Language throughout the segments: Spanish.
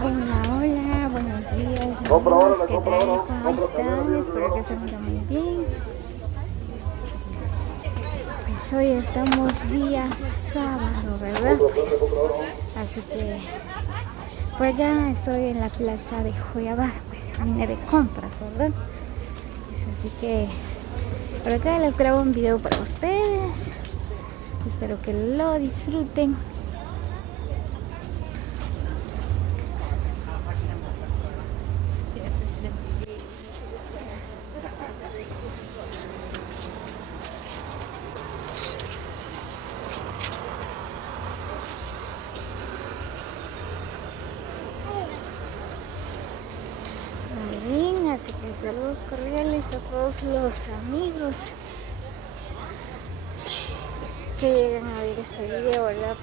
Hola, hola, buenos días amigos, ¿qué tal? ¿Cómo están? Espero que se encuentren muy bien. Pues hoy estamos día sábado, ¿verdad? Así que por acá estoy en la plaza de Joyabá, pues vine de compras, ¿verdad? Pues así que por acá les grabo un video para ustedes. Espero que lo disfruten. Muy bien, así que saludos cordiales a todos los amigos que llegan a ver este video, ¿verdad?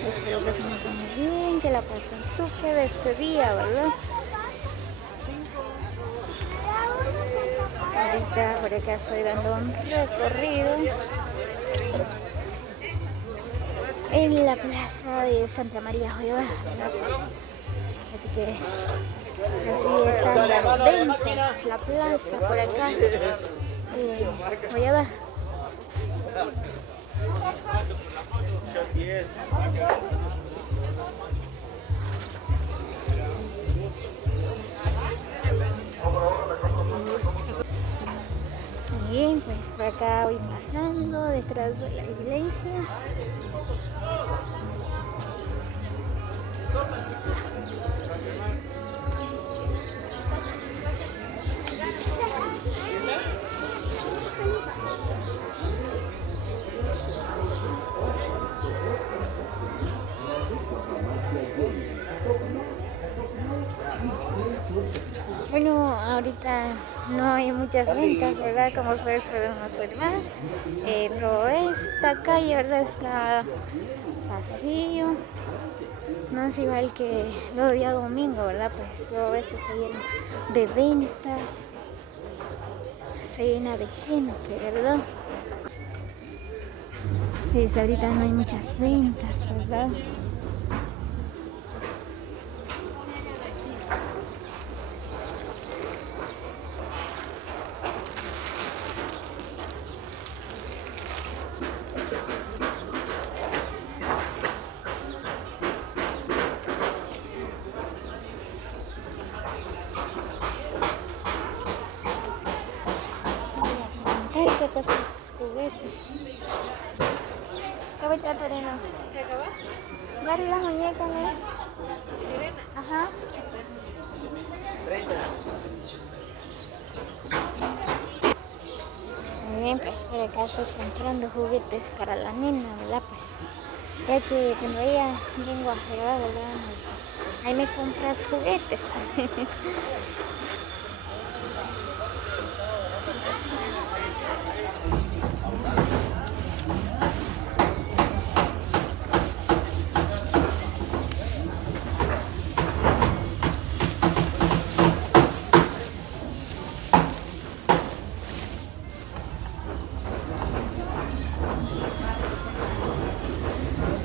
Pues espero que se encuentren muy bien, que la pasen súper este día, ¿verdad? Ahorita por acá estoy dando un recorrido en la plaza de Santa María Joyabá, ¿verdad? Así que así están las ventas, la plaza por acá en Joyabá. Bien, pues por acá voy pasando detrás de la iglesia. Bueno, ahorita no hay muchas ventas, ¿verdad? Como ustedes pueden observar. Pero esta calle, ¿verdad? Está vacío. No es igual que los días domingo, ¿verdad? Pues todo esto se llena de ventas, se llena de gente, ¿verdad? Pues ahorita no hay muchas ventas, ¿verdad? Ay, ¿qué pasa? Juguetes. ¿Qué voy a echar, Toreno? ¿Se acabó? Gary, la muñeca, ¿no? Sirena. Ajá. 30. Muy bien, pues por acá estoy comprando juguetes para la nena, ¿verdad? Pues ya que cuando ella vengo a jugar, ¿verdad? Me dice, ahí me compras juguetes.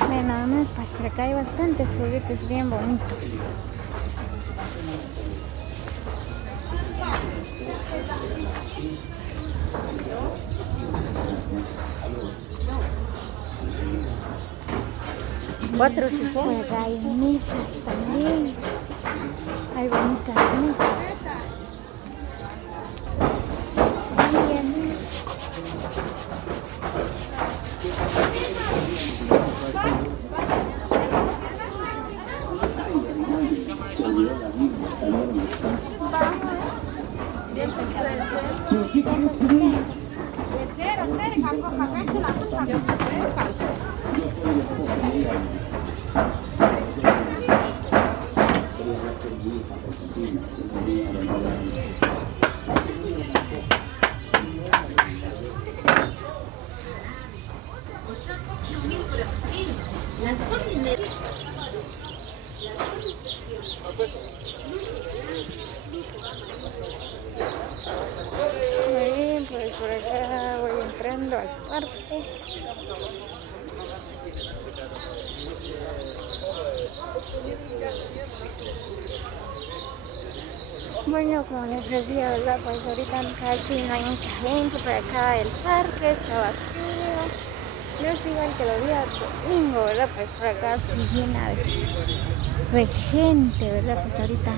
Bueno, nada más, pues por acá hay bastantes juguetes bien bonitos. Por acá hay mesas también. Hay bonitas mesas. Sillas. Muy bien, pues por acá voy entrando al parque. Bueno, como les decía, ¿verdad? Pues ahorita casi no hay mucha gente por acá, el parque está vacío. No es igual que los días domingo, ¿verdad? Pues por acá se llena de gente, ¿verdad? Pues ahorita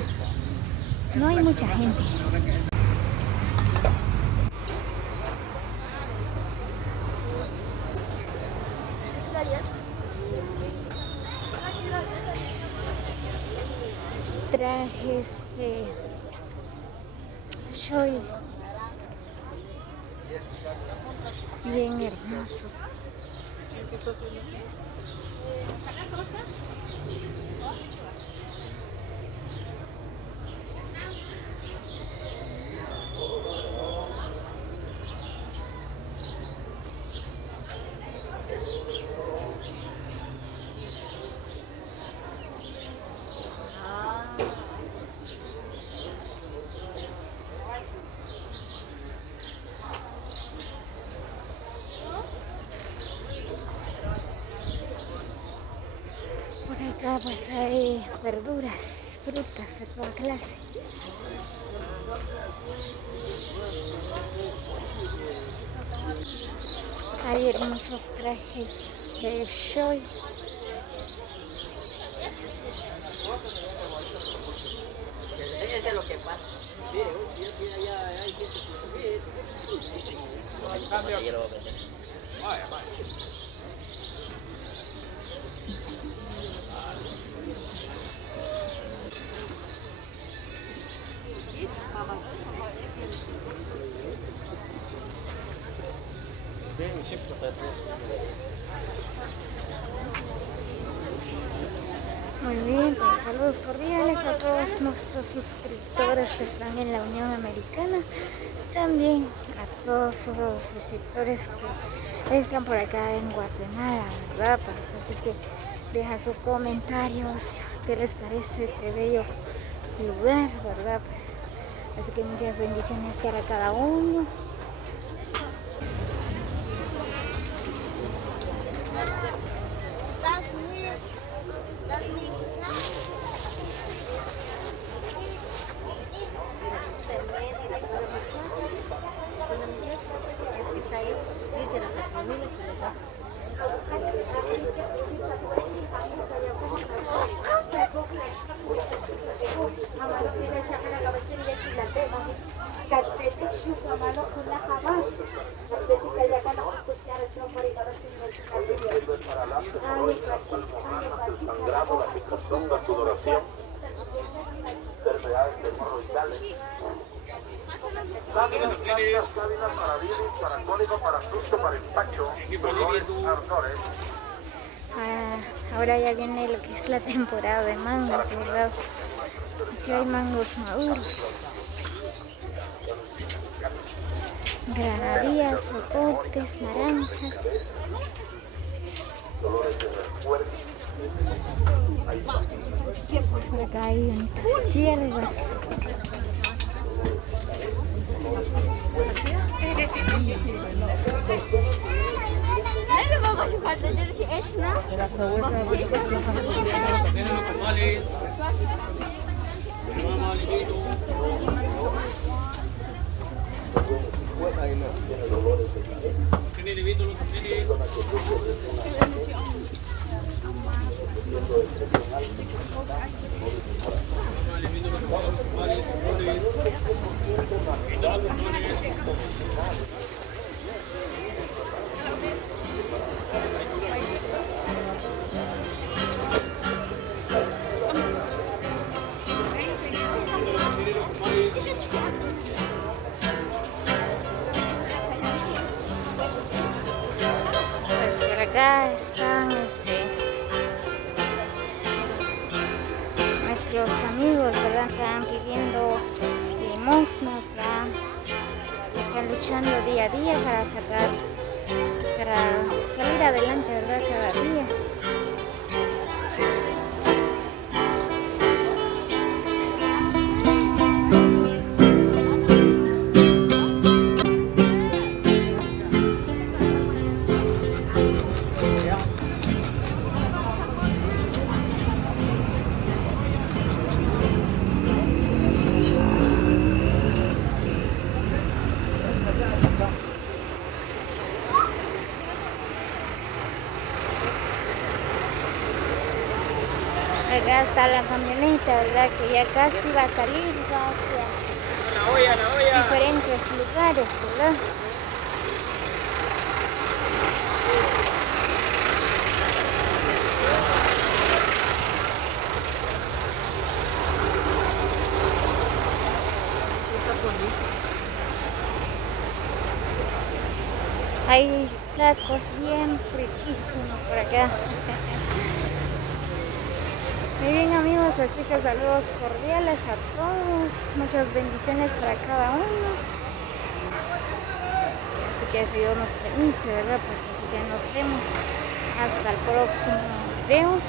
no hay mucha gente. Trajes de Shoy bien hermosos. Por acá pues hay verduras, frutas de toda clase. Hay hermosos trajes de Shoy. Eso es lo que pasa. Mire, si allá hay gente Muy bien, pues saludos cordiales a todos nuestros suscriptores que están en la Unión Americana. También a todos los suscriptores que están por acá en Guatemala, ¿verdad? Pues así que deja sus comentarios, qué les parece este bello lugar, ¿verdad? Pues así que muchas bendiciones para cada uno. Ahora ya viene lo que es la temporada de mangos, ¿verdad? Aquí hay mangos maduros, granadillas, jocotes, naranjas. Por acá hay bonitas hierbas. Pues por acá están nuestros amigos, ¿verdad? Están pidiendo limosnas, ¿verdad? Están luchando día a día para salir adelante, ¿verdad? Cada día. acá está la camioneta, ¿verdad? Que ya casi va a salir hacia La olla. diferentes lugares, ¿verdad? Hay tacos bien riquísimos por acá. Muy bien amigos, así que saludos cordiales a todos, muchas bendiciones para cada uno. Así que si Dios nos permite, ¿verdad? Pues así que nos vemos hasta el próximo video.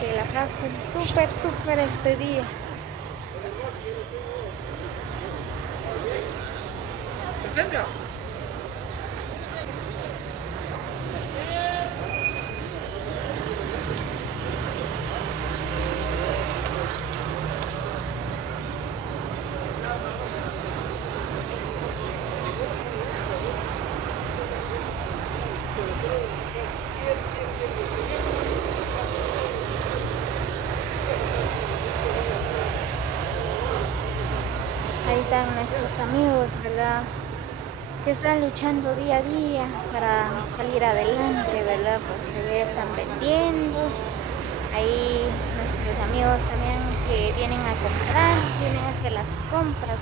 Que la pasen súper este día. Ahí están nuestros amigos, ¿verdad? Que están luchando día a día para salir adelante, ¿verdad? Pues se ve, están vendiendo. Ahí nuestros amigos también que vienen a comprar, vienen a hacer las compras